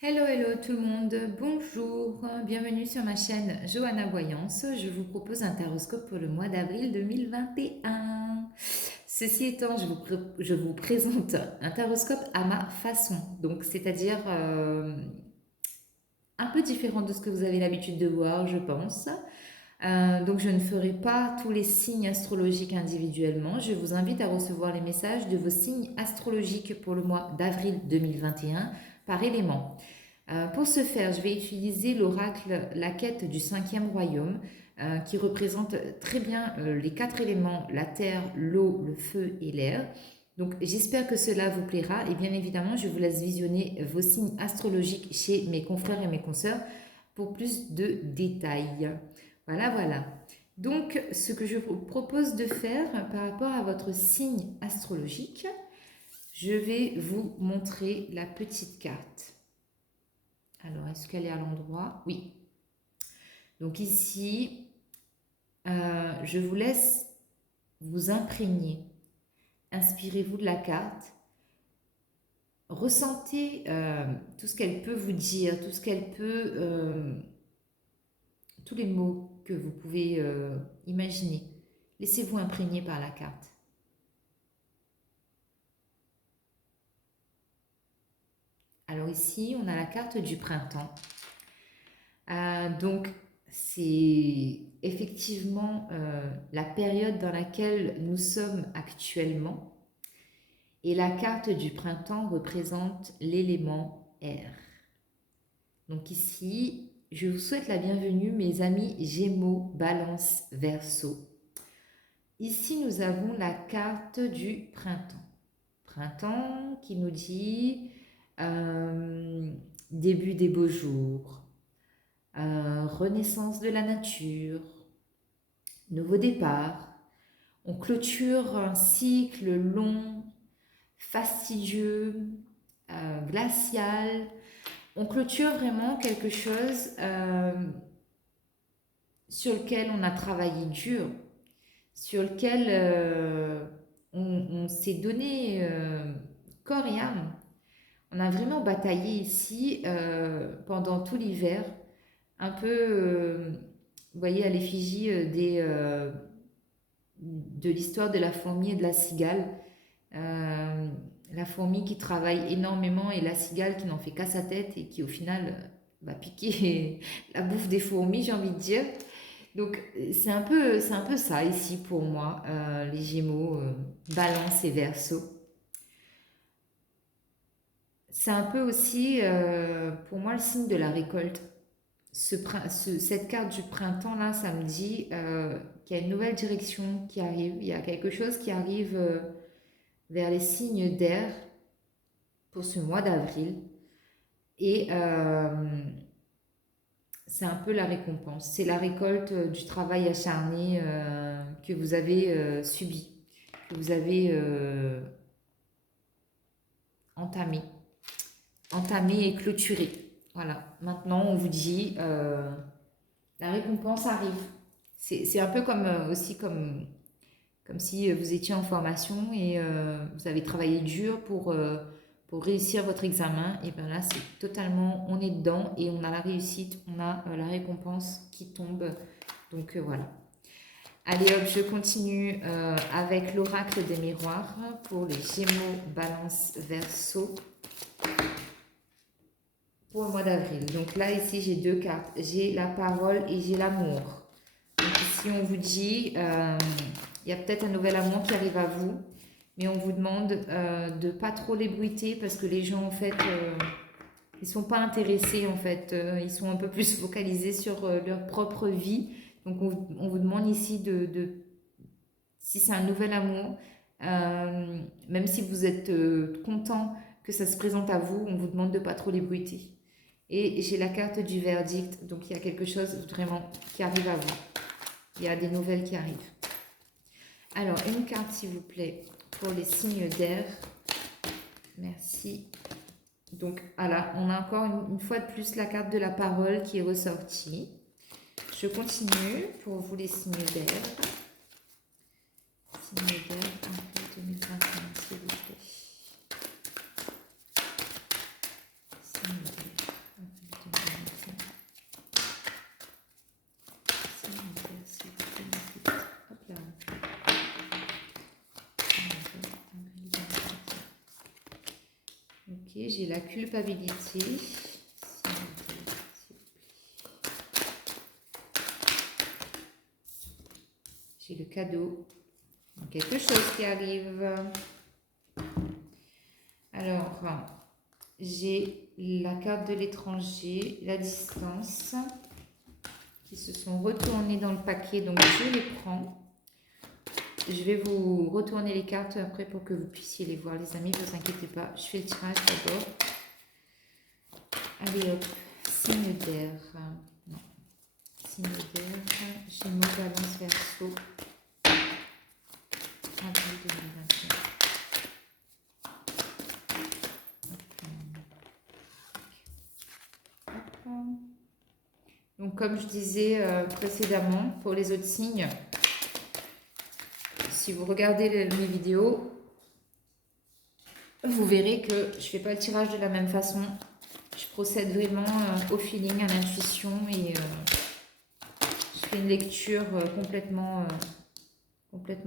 Hello, hello tout le monde, bonjour, bienvenue sur ma chaîne Johanna Voyance. Je vous propose un taroscope pour le mois d'avril 2021. Ceci étant, je vous présente un taroscope à ma façon, donc c'est-à-dire un peu différent de ce que vous avez l'habitude de voir, je pense. Donc je ne ferai pas tous les signes astrologiques individuellement. Je vous invite à recevoir les messages de vos signes astrologiques pour le mois d'avril 2021 par élément. Pour ce faire, je vais utiliser l'oracle La quête du cinquième royaume, qui représente très bien les quatre éléments, la terre, l'eau, le feu et l'air. Donc j'espère que cela vous plaira et bien évidemment je vous laisse visionner vos signes astrologiques chez mes confrères et mes consoeurs pour plus de détails. Voilà, voilà. Donc ce que je vous propose de faire par rapport à votre signe astrologique, je vais vous montrer la petite carte. Alors, est-ce qu'elle est à l'endroit? Oui. Donc ici, je vous laisse vous imprégner. Inspirez-vous de la carte. Ressentez tout ce qu'elle peut vous dire, tout ce qu'elle peut, tous les mots que vous pouvez imaginer. Laissez-vous imprégner par la carte. Alors ici, on a la carte du printemps. Donc, c'est effectivement la période dans laquelle nous sommes actuellement. Et la carte du printemps représente l'élément air. Donc ici, je vous souhaite la bienvenue, mes amis Gémeaux, Balance, Verseau. Ici, nous avons la carte du printemps. Printemps qui nous dit début des beaux jours, renaissance de la nature, nouveau départ. On clôture un cycle long, fastidieux, glacial. On clôture vraiment quelque chose sur lequel on a travaillé dur, sur lequel on s'est donné corps et âme. On a vraiment bataillé ici pendant tout l'hiver, un peu, vous voyez, à l'effigie de l'histoire de la fourmi et de la cigale. La fourmi qui travaille énormément et la cigale qui n'en fait qu'à sa tête et qui au final va piquer la bouffe des fourmis, j'ai envie de dire. Donc c'est un peu ça ici pour moi, les Gémeaux, Balance et Verseau. C'est un peu aussi pour moi le signe de la récolte. Cette carte du printemps là, ça me dit qu'il y a une nouvelle direction qui arrive, il y a quelque chose qui arrive vers les signes d'air pour ce mois d'avril. Et c'est un peu la récompense. C'est la récolte du travail acharné que vous avez subi, que vous avez entamé, entamé et clôturé. Voilà. Maintenant, on vous dit la récompense arrive. C'est un peu comme aussi comme si vous étiez en formation et vous avez travaillé dur pour réussir votre examen. Et bien là, c'est totalement, on est dedans et on a la réussite, on a la récompense qui tombe. Donc voilà. Allez hop, je continue avec l'oracle des miroirs pour les Gémeaux, Balance, Verseau pour le mois d'avril. Donc là, ici, j'ai deux cartes. J'ai la parole et j'ai l'amour. Donc ici, on vous dit, il y a peut-être un nouvel amour qui arrive à vous, mais on vous demande de ne pas trop l'ébruiter parce que les gens, en fait, ils ne sont pas intéressés, en fait. Ils sont un peu plus focalisés sur leur propre vie. Donc on vous demande ici si c'est un nouvel amour, même si vous êtes content que ça se présente à vous, on vous demande de ne pas trop l'ébruiter. Et j'ai la carte du verdict, donc il y a quelque chose vraiment qui arrive à vous. Il y a des nouvelles qui arrivent. Alors, une carte, s'il vous plaît, pour les signes d'air. Merci. Donc, voilà, on a encore une fois de plus la carte de la parole qui est ressortie. Je continue pour vous les signes d'air. Signes d'air, avril 2021, s'il vous plaît. Signes d'air. j'ai la culpabilité. J'ai le cadeau. Quelque chose qui arrive. Alors, j'ai la carte de l'étranger, la distance, qui se sont retournées dans le paquet. Donc, je les prends. Je vais vous retourner les cartes après pour que vous puissiez les voir, les amis. Ne vous inquiétez pas. Je fais le tirage d'abord. Allez hop, signe d'air. Non. Signe d'air. Gémeaux, Balance, Verseau. Avril 2021. Donc, comme je disais précédemment, pour les autres signes, si vous regardez mes vidéos, vous verrez que je ne fais pas le tirage de la même façon. Je procède vraiment au feeling, à l'intuition et je fais une lecture complètement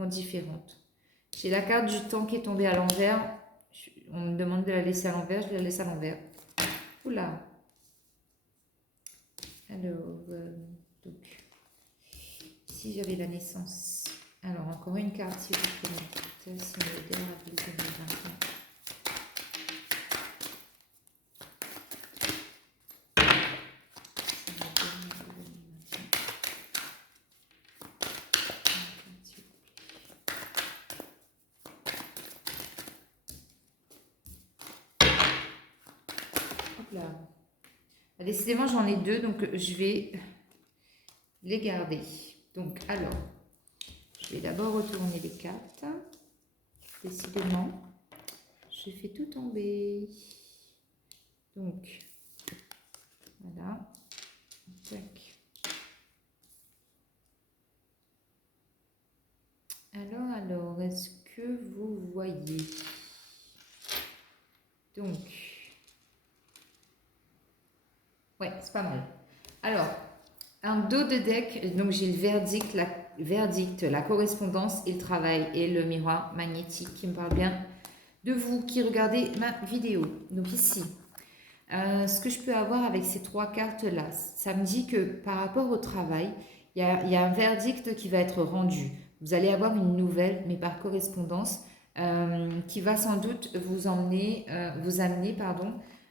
différente. J'ai la carte du temps qui est tombée à l'envers. On me demande de la laisser à l'envers, je la laisse à l'envers. Oula! Alors, donc, ici j'avais la naissance. Alors, encore une carte, si vous prenez. Signe d'air, avril 2021. Hop là. Décidément, j'en ai deux, donc je vais les garder. Donc, alors, je vais d'abord retourner les cartes. Décidément, je fais tout tomber. Donc, voilà. Tac. Alors, est-ce que vous voyez? Donc, ouais, c'est pas mal. Alors, un dos de deck, donc j'ai le verdict, la correspondance et le travail et le miroir magnétique qui me parle bien de vous qui regardez ma vidéo. Donc ici, ce que je peux avoir avec ces trois cartes-là, ça me dit que par rapport au travail, il y a un verdict qui va être rendu. Vous allez avoir une nouvelle, mais par correspondance, qui va sans doute vous amener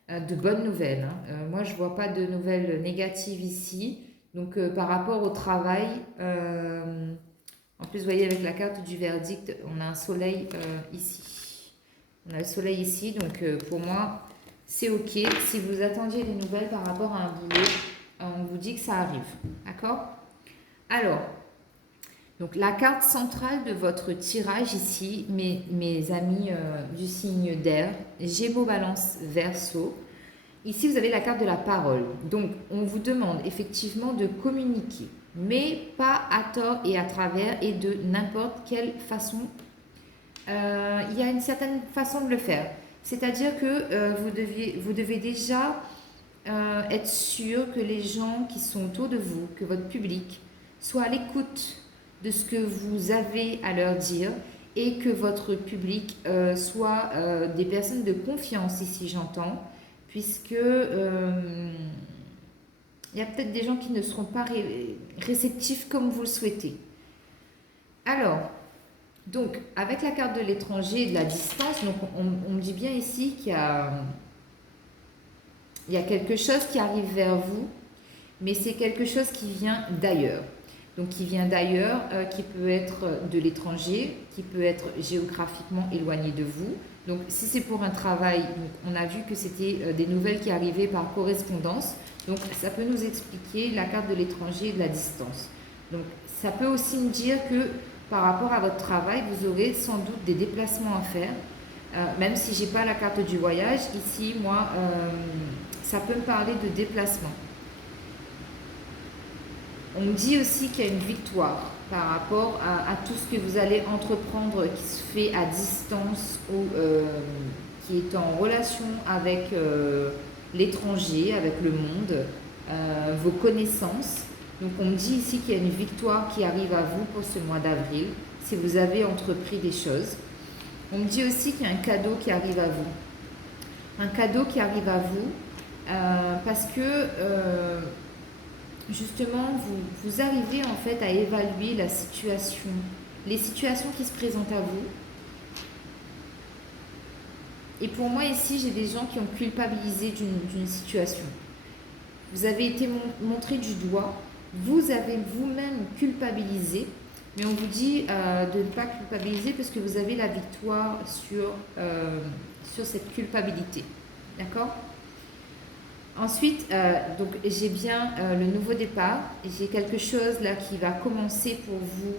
de bonnes nouvelles. Moi, je ne vois pas de nouvelles négatives ici. Donc, par rapport au travail, en plus, vous voyez, avec la carte du verdict, on a un soleil ici. On a le soleil ici, donc pour moi, c'est OK. Si vous attendiez des nouvelles par rapport à un boulot, on vous dit que ça arrive. D'accord? Alors, donc la carte centrale de votre tirage ici, mes amis du signe d'air, Gémeaux, Balance, Verseau. Ici, vous avez la carte de la parole. Donc, on vous demande effectivement de communiquer, mais pas à tort et à travers et de n'importe quelle façon. Il y a une certaine façon de le faire. C'est-à-dire que vous devez déjà être sûr que les gens qui sont autour de vous, que votre public, soient à l'écoute de ce que vous avez à leur dire et que votre public soit des personnes de confiance, ici j'entends, puisque il y a peut-être des gens qui ne seront pas réceptifs comme vous le souhaitez. Alors, donc, avec la carte de l'étranger et de la distance, donc on me dit bien ici qu'il y a quelque chose qui arrive vers vous, mais c'est quelque chose qui vient d'ailleurs. Donc, qui vient d'ailleurs, qui peut être de l'étranger, qui peut être géographiquement éloigné de vous. Donc, si c'est pour un travail, donc, on a vu que c'était des nouvelles qui arrivaient par correspondance. Donc, ça peut nous expliquer la carte de l'étranger et de la distance. Donc, ça peut aussi me dire que par rapport à votre travail, vous aurez sans doute des déplacements à faire. Même si je n'ai pas la carte du voyage, ici, moi, ça peut me parler de déplacement. On me dit aussi qu'il y a une victoire par rapport à tout ce que vous allez entreprendre qui se fait à distance ou qui est en relation avec l'étranger, avec le monde, vos connaissances. Donc on me dit ici qu'il y a une victoire qui arrive à vous pour ce mois d'avril, si vous avez entrepris des choses. On me dit aussi qu'il y a un cadeau qui arrive à vous. un cadeau qui arrive à vous parce que justement vous arrivez en fait à évaluer la situation, les situations qui se présentent à vous. Et pour moi ici, j'ai des gens qui ont culpabilisé d'une situation. Vous avez été montré du doigt, vous avez vous-même culpabilisé, mais on vous dit de ne pas culpabiliser parce que vous avez la victoire sur cette culpabilité. D'accord? Ensuite, donc j'ai bien le nouveau départ. J'ai quelque chose là qui va commencer pour vous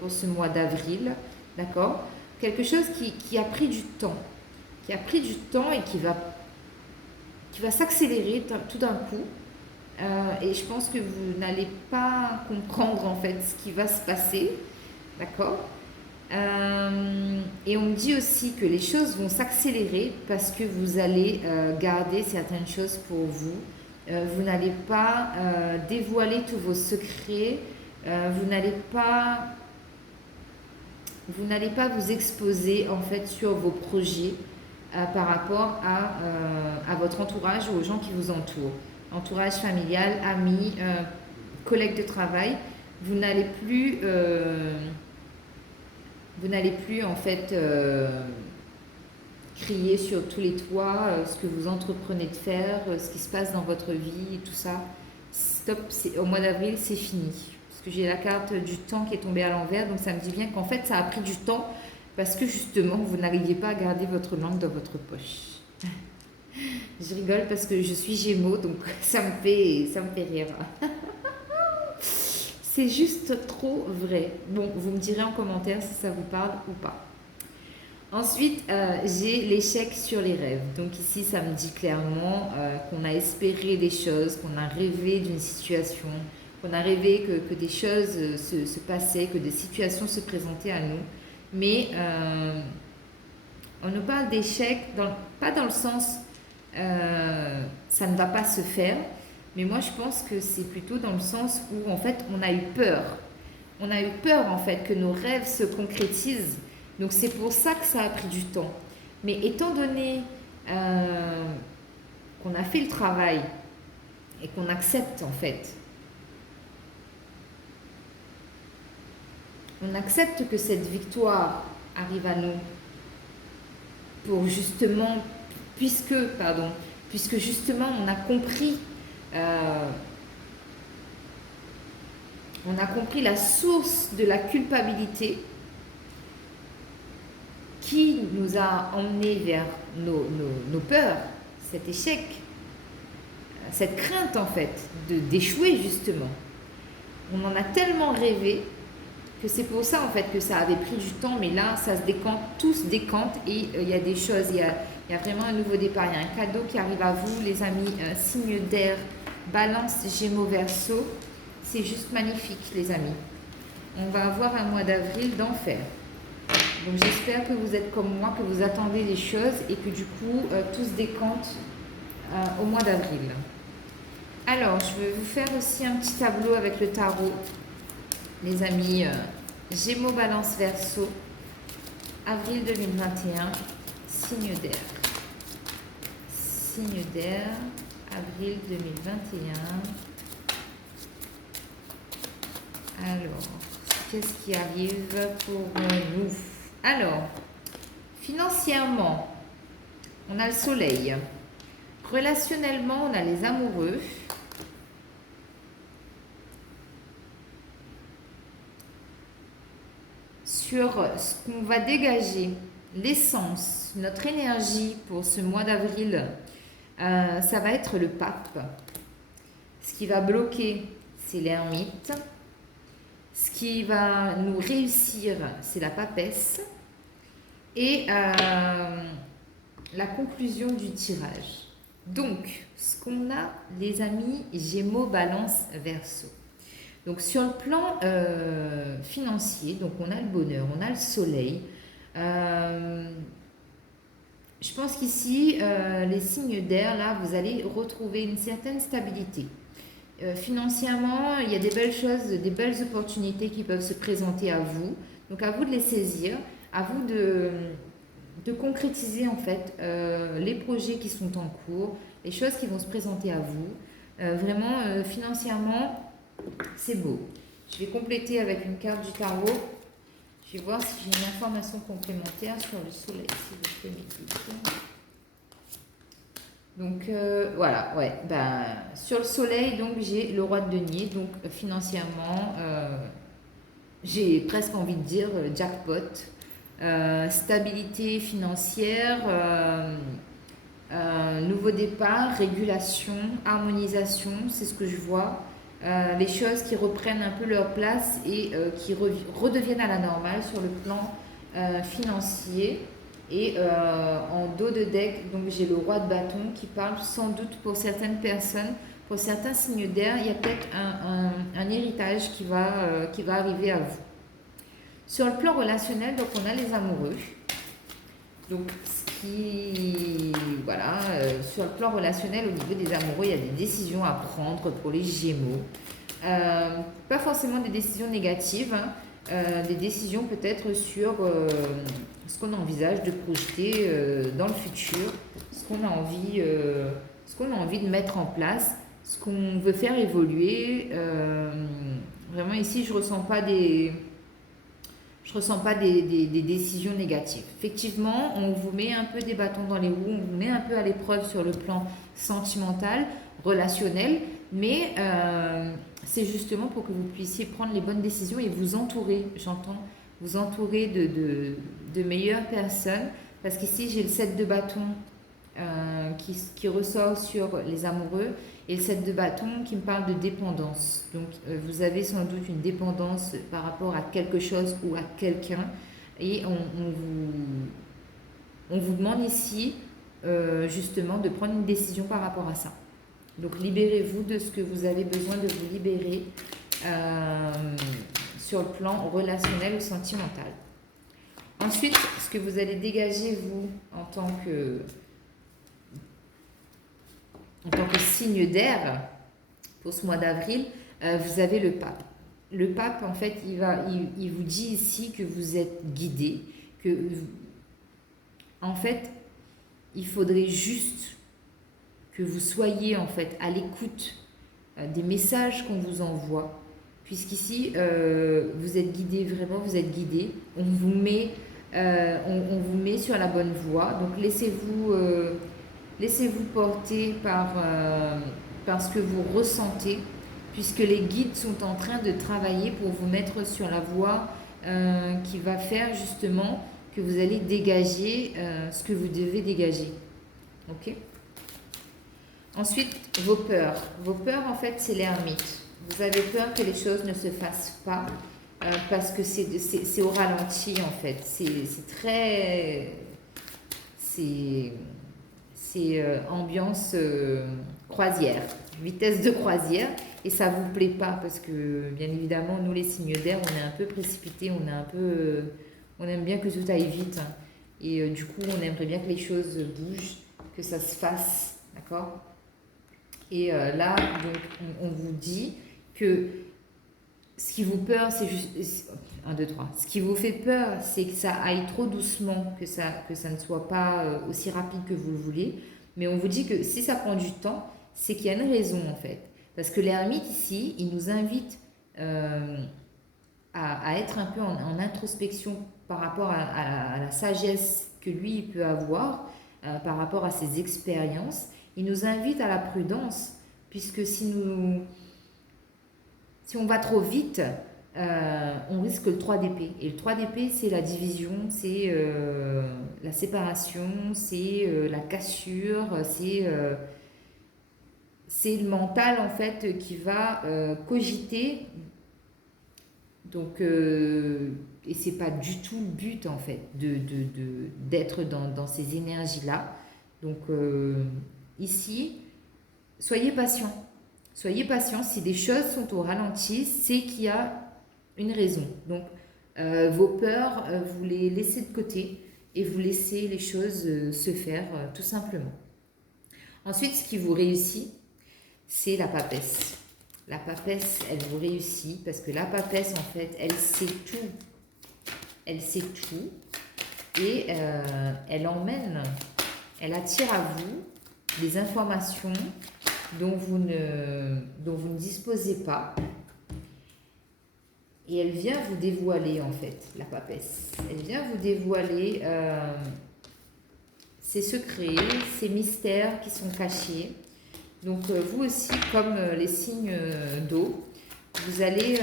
pour ce mois d'avril. D'accord? Quelque chose qui a pris du temps. Qui a pris du temps et qui va s'accélérer tout d'un coup. Et je pense que vous n'allez pas comprendre en fait ce qui va se passer. D'accord? Et on me dit aussi que les choses vont s'accélérer parce que vous allez garder certaines choses pour vous. Vous n'allez pas dévoiler tous vos secrets. Vous n'allez pas vous exposer en fait sur vos projets par rapport à votre entourage ou aux gens qui vous entourent. Entourage familial, amis, collègues de travail. Vous n'allez plus en fait crier sur tous les toits ce que vous entreprenez de faire, ce qui se passe dans votre vie et tout ça. Stop, au mois d'avril, c'est fini. Parce que j'ai la carte du temps qui est tombée à l'envers, donc ça me dit bien qu'en fait ça a pris du temps parce que justement vous n'arriviez pas à garder votre langue dans votre poche. Je rigole parce que je suis Gémeaux, donc ça me fait rire. C'est juste trop vrai. Bon, vous me direz en commentaire si ça vous parle ou pas. Ensuite, j'ai l'échec sur les rêves. Donc ici, ça me dit clairement qu'on a espéré des choses, qu'on a rêvé d'une situation, qu'on a rêvé que des choses se passaient, que des situations se présentaient à nous. Mais on nous parle d'échec, pas dans le sens ça ne va pas se faire, mais moi je pense que c'est plutôt dans le sens où en fait on a eu peur. On a eu peur en fait que nos rêves se concrétisent. Donc c'est pour ça que ça a pris du temps. Mais étant donné qu'on a fait le travail et qu'on accepte en fait, on accepte que cette victoire arrive à nous pour justement, puisque justement on a compris la source de la culpabilité qui nous a emmenés vers nos peurs, cet échec, cette crainte en fait d'échouer justement. On en a tellement rêvé que c'est pour ça en fait que ça avait pris du temps, mais là ça se décante, tout se décante et il y a des choses, il y a vraiment un nouveau départ, il y a un cadeau qui arrive à vous les amis, signe d'air, Balance, Gémeaux, Verseau, c'est juste magnifique les amis. On va avoir un mois d'avril d'enfer. Donc j'espère que vous êtes comme moi, que vous attendez les choses et que du coup tout se décante au mois d'avril. Alors je vais vous faire aussi un petit tableau avec le tarot, les amis. Gémeaux, Balance, Verseau, avril 2021, signe d'air. Signe d'air, avril 2021. Alors, qu'est-ce qui arrive pour nous? Alors, financièrement, on a le soleil. Relationnellement, on a les amoureux. Sur ce qu'on va dégager, l'essence, notre énergie pour ce mois d'avril, ça va être le pape. Ce qui va bloquer, c'est l'ermite. Ce qui va nous réussir, c'est la papesse. Et la conclusion du tirage. Donc, ce qu'on a, les amis, Gémeaux, Balance, Verseau. Donc, sur le plan financier, donc on a le bonheur, on a le soleil. Je pense qu'ici, les signes d'air, là, vous allez retrouver une certaine stabilité. Financièrement, il y a des belles choses, des belles opportunités qui peuvent se présenter à vous. Donc, à vous de les saisir, à vous de concrétiser en fait les projets qui sont en cours, les choses qui vont se présenter à vous. Vraiment, financièrement, c'est beau. Je vais compléter avec une carte du tarot. Je vais voir si j'ai une information complémentaire sur le soleil, s'il vous plaît, mes guides. Donc voilà, ouais, ben, sur le soleil, donc j'ai le roi de denier, donc financièrement, j'ai presque envie de dire jackpot. Stabilité financière, nouveau départ, régulation, harmonisation, c'est ce que je vois. Les choses qui reprennent un peu leur place et qui redeviennent à la normale sur le plan financier. Et en dos de deck, donc j'ai le roi de bâton qui parle sans doute pour certaines personnes, pour certains signes d'air, il y a peut-être un héritage qui va arriver à vous. Sur le plan relationnel, donc on a les amoureux. Donc, voilà, sur le plan relationnel, au niveau des amoureux, il y a des décisions à prendre pour les Gémeaux. Pas forcément des décisions négatives, hein, des décisions peut-être sur ce qu'on envisage de projeter dans le futur, ce qu'on a envie de mettre en place, ce qu'on veut faire évoluer. Vraiment ici, je ressens pas des décisions négatives. Effectivement, on vous met un peu des bâtons dans les roues, on vous met un peu à l'épreuve sur le plan sentimental, relationnel, mais c'est justement pour que vous puissiez prendre les bonnes décisions et vous entourer, j'entends, vous entourer de meilleures personnes, parce qu'ici j'ai le 7 de bâton qui ressort sur les amoureux, et le 7 de bâton qui me parle de dépendance. Donc vous avez sans doute une dépendance par rapport à quelque chose ou à quelqu'un, et on vous demande ici justement de prendre une décision par rapport à ça. Donc libérez-vous de ce que vous avez besoin de vous libérer sur le plan relationnel ou sentimental. Ensuite, ce que vous allez dégager, vous, en tant que signe d'air, pour ce mois d'avril, vous avez le pape. Le pape, en fait, il vous dit ici que vous êtes guidé, que, en fait, il faudrait juste que vous soyez, en fait, à l'écoute des messages qu'on vous envoie, puisqu'ici, vous êtes guidé, vraiment, vous êtes guidé. On vous met sur la bonne voie, donc laissez-vous porter par ce que vous ressentez, puisque les guides sont en train de travailler pour vous mettre sur la voie qui va faire justement que vous allez dégager ce que vous devez dégager. Ok ? Ensuite, vos peurs. Vos peurs, en fait, c'est l'ermite. Vous avez peur que les choses ne se fassent pas parce que c'est au ralenti, en fait. C'est très... C'est ambiance croisière, vitesse de croisière, et ça vous plaît pas parce que bien évidemment nous les signes d'air on est un peu précipités, on aime bien que tout aille vite, hein, et du coup on aimerait bien que les choses bougent, que ça se fasse, d'accord. Et là donc on vous dit que ce qui vous peur, c'est juste 1, 2, 3. Ce qui vous fait peur, c'est que ça aille trop doucement, que ça ne soit pas aussi rapide que vous le voulez. Mais on vous dit que si ça prend du temps, c'est qu'il y a une raison en fait. Parce que l'ermite ici, il nous invite à être un peu en introspection par rapport à la sagesse que lui il peut avoir, par rapport à ses expériences. Il nous invite à la prudence, puisque si on va trop vite, on risque le 3 d'épée. Et le 3 d'épée, c'est la division, c'est la séparation, c'est la cassure, c'est le mental en fait qui va cogiter. Donc, et c'est pas du tout le but en fait d'être dans ces énergies-là. Donc ici, soyez patient. Soyez patient, si des choses sont au ralenti, c'est qu'il y a une raison. Donc, vos peurs, vous les laissez de côté et vous laissez les choses se faire tout simplement. Ensuite, ce qui vous réussit, c'est la papesse. La papesse, elle vous réussit parce que la papesse, en fait, elle sait tout. Elle sait tout. et elle emmène, elle attire à vous des informations dont vous ne disposez pas. Et elle vient vous dévoiler, en fait, la papesse. Elle vient vous dévoiler ses secrets, ses mystères qui sont cachés. Donc, vous aussi, comme les signes d'eau, vous allez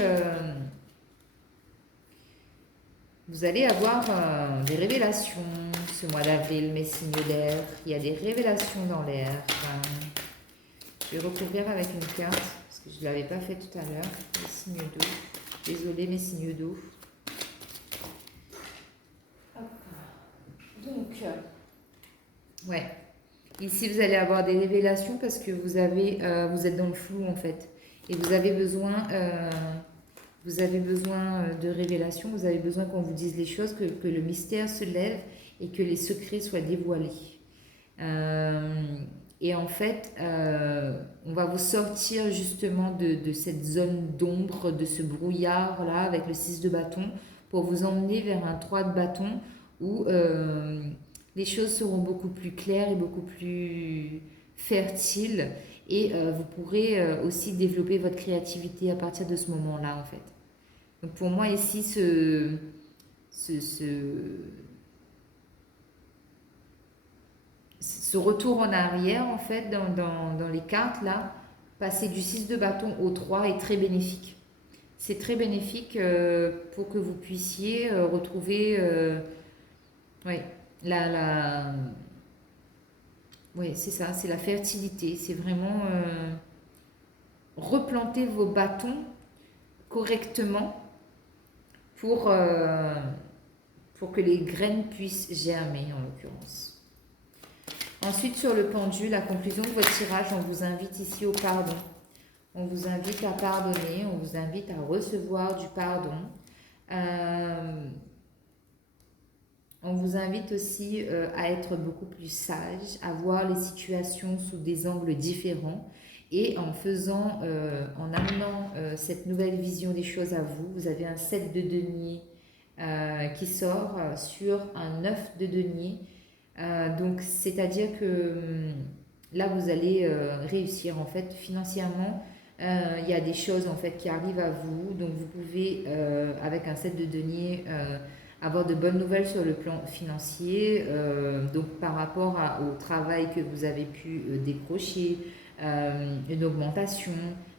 avoir des révélations ce mois d'avril, mes signes d'air. Il y a des révélations dans l'air. Je vais recouvrir avec une carte, parce que je ne l'avais pas fait tout à l'heure, les signes d'eau. Désolée, mes signes d'eau. Donc, ouais. Ici, vous allez avoir des révélations parce que vous êtes dans le flou, en fait. Et vous avez besoin de révélations, vous avez besoin qu'on vous dise les choses, que le mystère se lève et que les secrets soient dévoilés. Et en fait, on va vous sortir justement de cette zone d'ombre, de ce brouillard-là avec le 6 de bâton, pour vous emmener vers un 3 de bâton où les choses seront beaucoup plus claires et beaucoup plus fertiles. Et vous pourrez aussi développer votre créativité à partir de ce moment-là, en fait. Donc pour moi, ici, ce retour en arrière, en fait, dans les cartes, là, passer du 6 de bâton au 3 est très bénéfique. C'est très bénéfique pour que vous puissiez retrouver ouais, ouais, c'est ça, c'est la fertilité. C'est vraiment replanter vos bâtons correctement pour que les graines puissent germer, en l'occurrence. Ensuite, sur le pendu, la conclusion de votre tirage, on vous invite ici au pardon. On vous invite à pardonner, on vous invite à recevoir du pardon. On vous invite aussi à être beaucoup plus sage, à voir les situations sous des angles différents. Et en amenant cette nouvelle vision des choses à vous, vous avez un 7 de denier qui sort sur un 9 de denier. Donc, c'est-à-dire que là, vous allez réussir en fait financièrement. Il y a des choses en fait qui arrivent à vous, donc vous pouvez avec un 7 de denier avoir de bonnes nouvelles sur le plan financier. Donc, par rapport au travail que vous avez pu décrocher, une augmentation,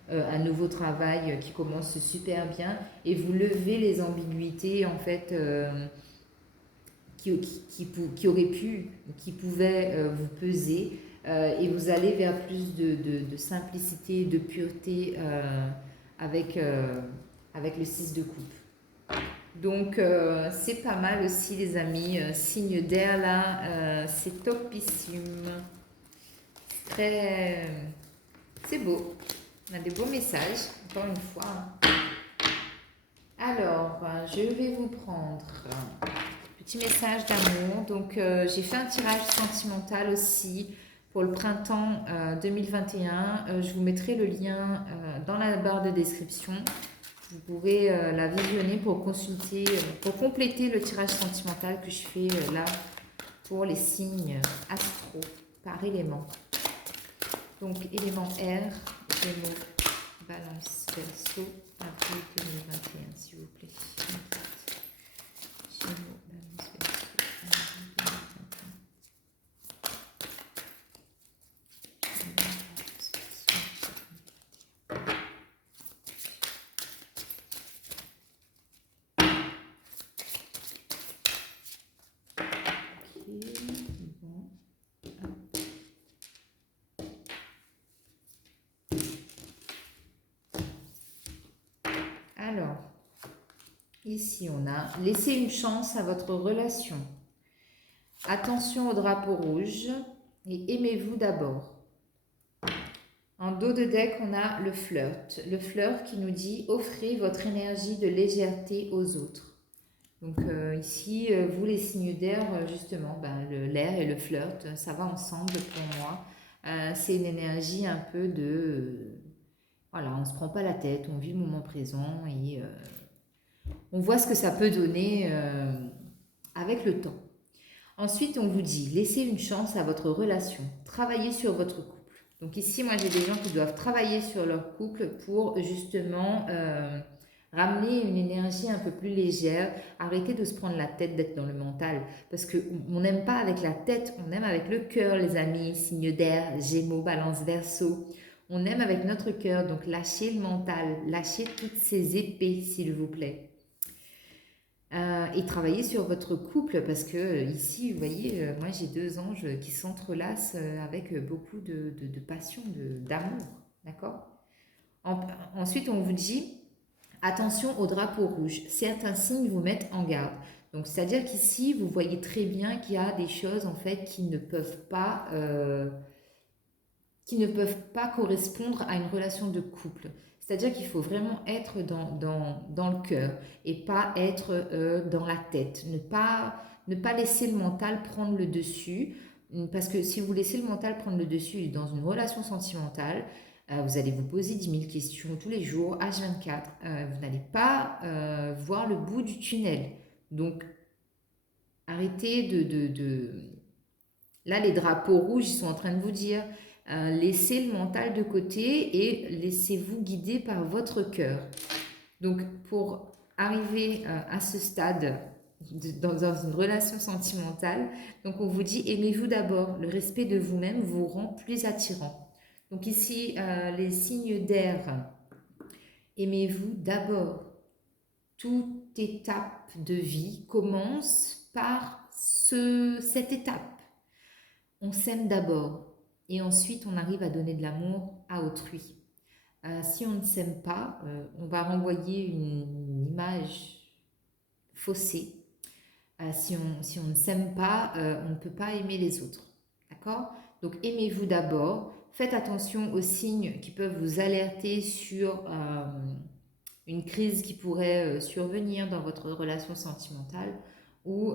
un nouveau travail qui commence super bien, et vous levez les ambiguïtés en fait qui auraient pu, qui pouvaient vous peser, et vous allez vers plus de simplicité, de pureté avec le 6 de coupe. Donc c'est pas mal aussi les amis, signe d'air là, c'est topissime. Très, c'est beau, on a des beaux messages, encore une fois. Alors, je vais vous prendre petit message d'amour. Donc, j'ai fait un tirage sentimental aussi pour le printemps 2021. Je vous mettrai le lien dans la barre de description. Vous pourrez la visionner pour consulter, pour compléter le tirage sentimental que je fais là pour les signes astro par élément. Donc, élément R, Gémeaux, Balance, Verseau, avril 2021, s'il vous plaît. Gémeaux, Balance, alors, ici on a laissé une chance à votre relation. Attention au drapeau rouge et aimez-vous d'abord. En dos de deck, on a le flirt. Le flirt qui nous dit offrez votre énergie de légèreté aux autres. Donc ici, vous les signes d'air, justement, l'air et le flirt, ça va ensemble pour moi. C'est une énergie un peu de... voilà, on ne se prend pas la tête, on vit le moment présent et on voit ce que ça peut donner avec le temps. Ensuite, on vous dit, laissez une chance à votre relation, travaillez sur votre couple. Donc ici, moi, j'ai des gens qui doivent travailler sur leur couple pour justement ramener une énergie un peu plus légère, arrêter de se prendre la tête d'être dans le mental. Parce qu'on n'aime pas avec la tête, on aime avec le cœur, les amis, signe d'air, Gémeaux, Balance, Verseau. On aime avec notre cœur, donc lâchez le mental, lâchez toutes ces épées, s'il vous plaît. Et travailler sur votre couple parce que ici, vous voyez, moi j'ai deux anges qui s'entrelacent avec beaucoup de passion, d'amour, d'accord. Ensuite, on vous dit, attention au drapeau rouge. Certains signes vous mettent en garde. Donc, c'est-à-dire qu'ici, vous voyez très bien qu'il y a des choses en fait qui ne peuvent pas correspondre à une relation de couple. C'est-à-dire qu'il faut vraiment être dans le cœur et pas être dans la tête. Ne pas laisser le mental prendre le dessus. Parce que si vous laissez le mental prendre le dessus dans une relation sentimentale, vous allez vous poser 10 000 questions tous les jours, H24. Vous n'allez pas voir le bout du tunnel. Donc, arrêtez Là, les drapeaux rouges, ils sont en train de vous dire, laissez le mental de côté et laissez-vous guider par votre cœur. Donc, pour arriver à ce stade dans une relation sentimentale, donc on vous dit, aimez-vous d'abord. Le respect de vous-même vous rend plus attirant. Donc ici, les signes d'air, aimez-vous d'abord. Toute étape de vie commence par cette étape. On s'aime d'abord et ensuite on arrive à donner de l'amour à autrui. Si on ne s'aime pas, on va renvoyer une image faussée. Si on ne s'aime pas, on ne peut pas aimer les autres. D'accord? Donc aimez-vous d'abord. Faites attention aux signes qui peuvent vous alerter sur une crise qui pourrait survenir dans votre relation sentimentale ou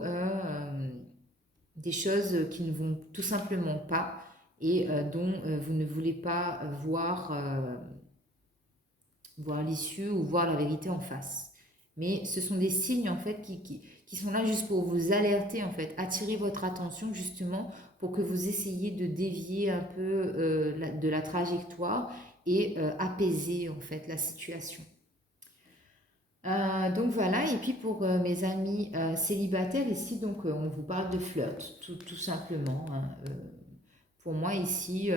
des choses qui ne vont tout simplement pas et dont vous ne voulez pas voir l'issue ou voir la vérité en face. Mais ce sont des signes en fait qui sont là juste pour vous alerter en fait, attirer votre attention justement pour que vous essayiez de dévier un peu de la trajectoire et apaiser en fait la situation. Donc voilà, et puis pour mes amis célibataires, ici, donc on vous parle de flirt, tout simplement, hein. Pour moi, ici,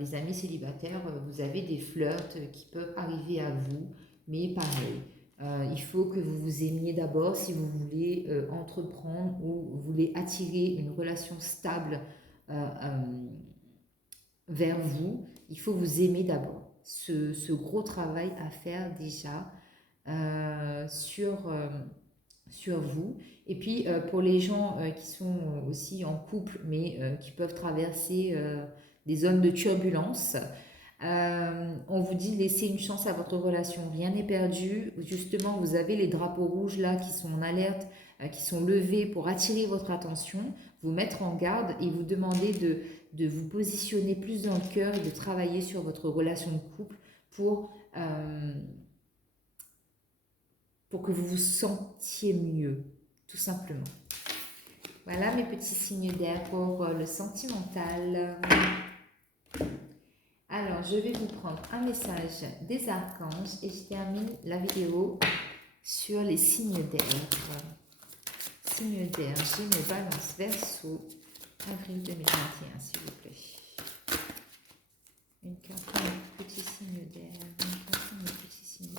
les amis célibataires, vous avez des flirts qui peuvent arriver à vous, mais pareil, il faut que vous vous aimiez d'abord si vous voulez entreprendre ou vous voulez attirer une relation stable vers vous, il faut vous aimer d'abord. Ce gros travail à faire déjà sur vous. Et puis pour les gens qui sont aussi en couple mais qui peuvent traverser des zones de turbulence, on vous dit laissez une chance à votre relation, rien n'est perdu. Justement, vous avez les drapeaux rouges là qui sont en alerte, qui sont levés pour attirer votre attention, vous mettre en garde et vous demander de vous positionner plus dans le cœur et de travailler sur votre relation de couple pour que vous vous sentiez mieux, tout simplement. Voilà mes petits signes d'air pour le sentimental. Alors, je vais vous prendre un message des archanges et je termine la vidéo sur les signes d'air. Signes d'air, Gémeaux, Balance, Verseau, avril 2021, s'il vous plaît. Une carte pour les petits signes d'air, une carte pour les petits signes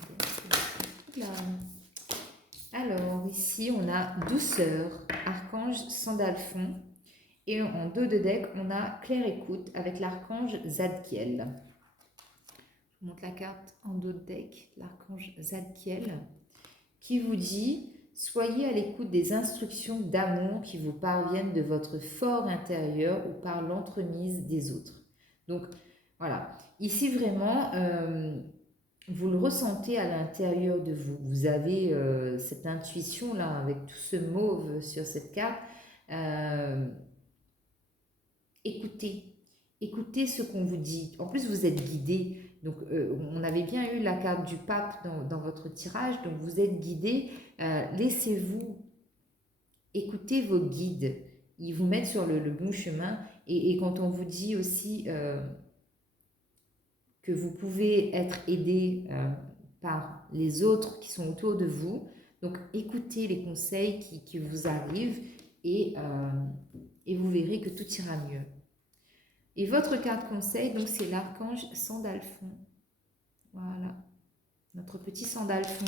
d'air. Alors, ici, on a douceur, archange Sandalphon. Et en dos de deck, on a claire écoute avec l'archange Zadkiel. Je vous montre la carte en dos de deck, l'archange Zadkiel, qui vous dit « Soyez à l'écoute des instructions d'amour qui vous parviennent de votre fort intérieur ou par l'entremise des autres. » Donc, voilà. Ici, vraiment, vous le ressentez à l'intérieur de vous. Vous avez cette intuition-là, avec tout ce mauve sur cette carte. Écoutez ce qu'on vous dit. En plus, vous êtes guidé. Donc, on avait bien eu la carte du pape dans votre tirage. Donc, vous êtes guidé. Laissez-vous écouter vos guides. ils vous mettent sur le bon chemin. Et quand on vous dit aussi que vous pouvez être aidé par les autres qui sont autour de vous, donc écoutez les conseils qui vous arrivent et vous verrez que tout ira mieux. Et votre carte conseil, donc c'est l'archange Sandalphon. Voilà, notre petit Sandalphon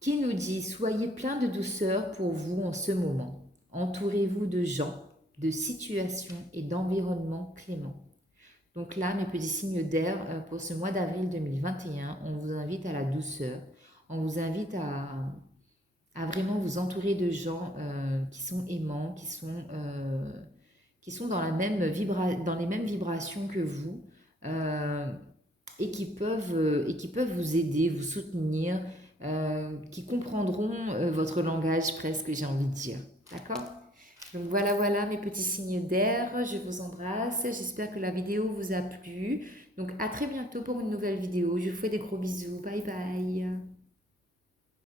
qui nous dit « Soyez plein de douceur pour vous en ce moment. Entourez-vous de gens, de situations et d'environnements cléments. » Donc là, mes petits signes d'air, pour ce mois d'avril 2021, on vous invite à la douceur. On vous invite à vraiment vous entourer de gens qui sont aimants, qui sont dans, dans les mêmes vibrations que vous euh, et qui peuvent vous aider, vous soutenir, qui comprendront votre langage presque, j'ai envie de dire. D'accord? Donc voilà, voilà mes petits signes d'air, je vous embrasse, j'espère que la vidéo vous a plu. Donc à très bientôt pour une nouvelle vidéo, je vous fais des gros bisous, bye bye.